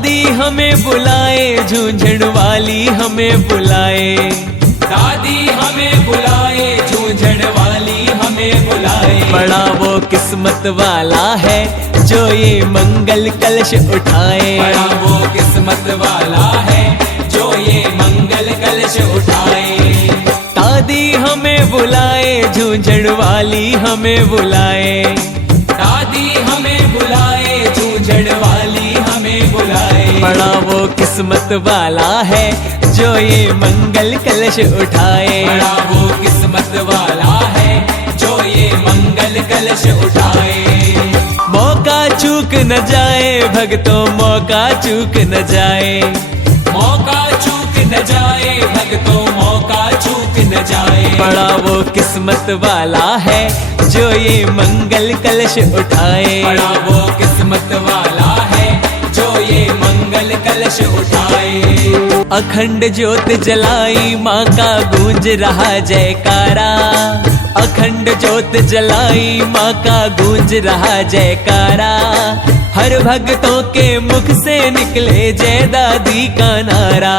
दादी हमें बुलाए, झूंझण वाली हमें बुलाए, दादी हमें बुलाए, झूंझण वाली हमें बुलाए। बड़ा वो किस्मत वाला है जो ये मंगल कलश उठाए, बड़ा वो किस्मत वाला है जो ये मंगल कलश उठाए। दादी हमें बुलाए, झूंझण वाली हमें बुलाए, दादी हमें बुलाए, झूंझण वाली हमें बुलाए। बड़ा वो किस्मत वाला है जो ये मंगल कलश उठाए, बड़ा वो किस्मत वाला है जो ये मंगल कलश उठाए। मौका चूक न जाए भक्तों, मौका चूक न जाए, मौका चूक न जाए भक्तों, मौका चूक न जाए। बड़ा वो किस्मत वाला है जो ये मंगल कलश उठाए, बड़ा वो किस्मत वाला है जो ये मंगल कलश उठाए। अखंड ज्योत जलाई माँ का गूंज रहा जयकारा, अखंड ज्योत जलाई माँ का गूंज रहा जयकारा। हर भक्तों के मुख से निकले जय दादी का नारा।